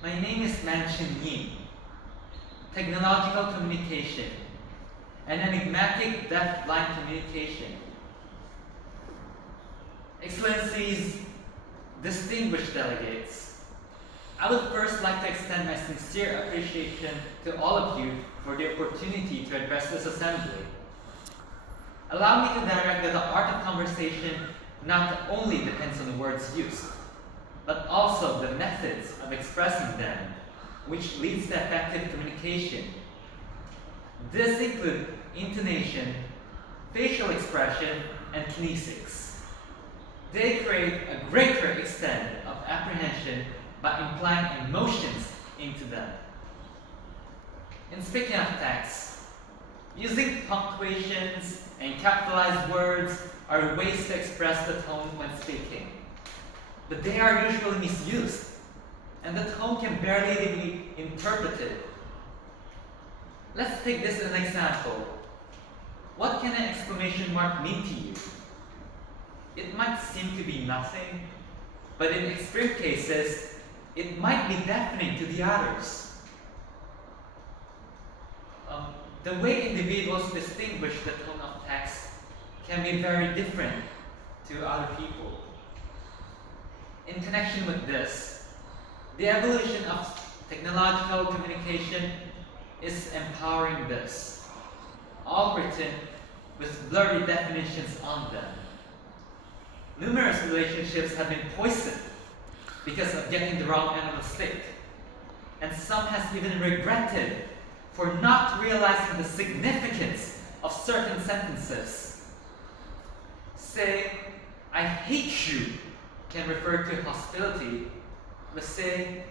My name is Tsun Yin. Technological communication, an enigmatic deaf-blind communication. Excellencies, distinguished delegates, I would first like to extend my sincere appreciation to all of you for the opportunity to address this assembly. Allow me to direct that the art of conversation not only depends on the words used, but also the methods of expressing them, which leads to effective communication. This includes intonation, facial expression, and kinesics. They create a greater extent of apprehension by implying emotions into them. In speaking of text, using punctuations and capitalized words are ways to express the tone when speaking. But they are usually misused, and the tone can barely be interpreted. Let's take this as an example. What can an exclamation mark mean to you? It might seem to be nothing, but in extreme cases, it might be deafening to the others. The way individuals distinguish the tone of text can be very different to other people. In connection with this, the evolution of technological communication is empowering this, all written with blurry definitions on them. Numerous relationships have been poisoned because of getting the wrong end of the stick, and some has even regretted for not realizing the significance of certain sentences. Say, "I hate you," can refer to hostility, but say,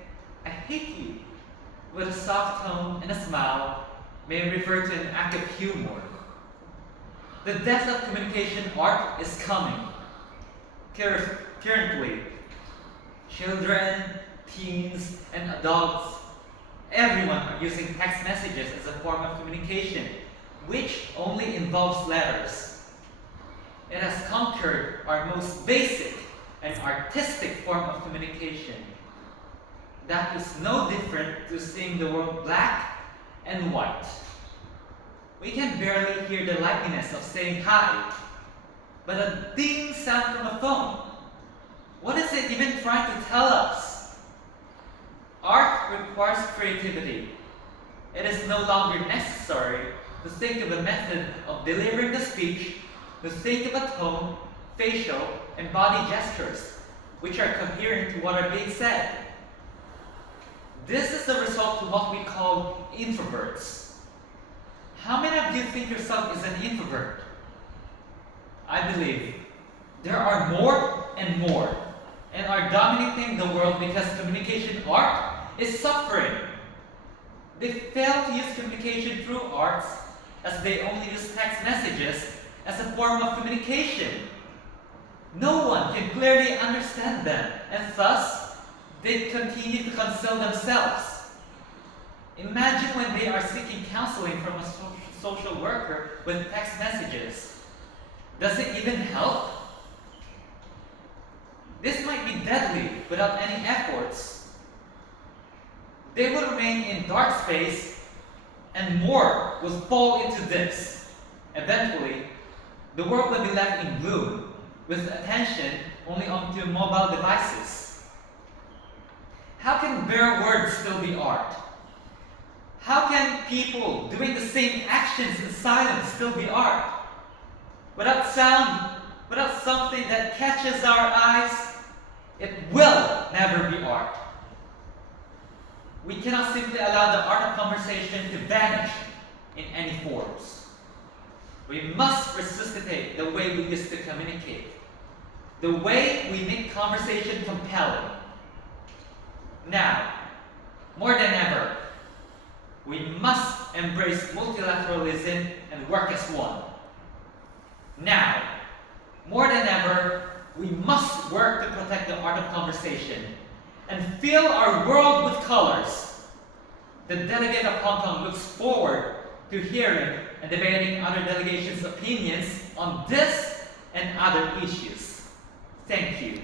"I hate you," with a soft tone and a smile, may refer to an act of humor. The death of communication art is coming. Currently, children, teens, and adults, everyone are using text messages as a form of communication, which only involves letters. It has conquered our most basic and artistic form of communication. That is no different to seeing the world black and white. We can barely hear the liveliness of saying hi, but a ding sound from a phone. What is it even trying to tell us? Art requires creativity. It is no longer necessary to think of a method of delivering the speech, to think of a tone, facial, and body gestures, which are coherent to what are being said. This is the result of what we call introverts. How many of you think yourself is an introvert? I believe there are more and more, and are dominating the world because communication art is suffering. They fail to use communication through arts as they only use text messages as a form of communication. No one can clearly understand them, and thus they continue to conceal themselves. Imagine when they are seeking counseling from a social worker with text messages. Does it even help? This might be deadly without any efforts. They will remain in dark space, and more will fall into this. Eventually, the world will be left in gloom, with attention only onto mobile devices. How can bare words still be art? How can people doing the same actions in silence still be art? Without sound, without something that catches our eyes, it will never be art. We cannot simply allow the art of conversation to vanish in any forms. We must resuscitate the way we used to communicate, the way we make conversation compelling. Now, more than ever, we must embrace multilateralism and work as one. Now, more than ever, we must work to protect the art of conversation and fill our world with colors. The delegate of Hong Kong looks forward to hearing and debating other delegations' opinions on this and other issues. Thank you.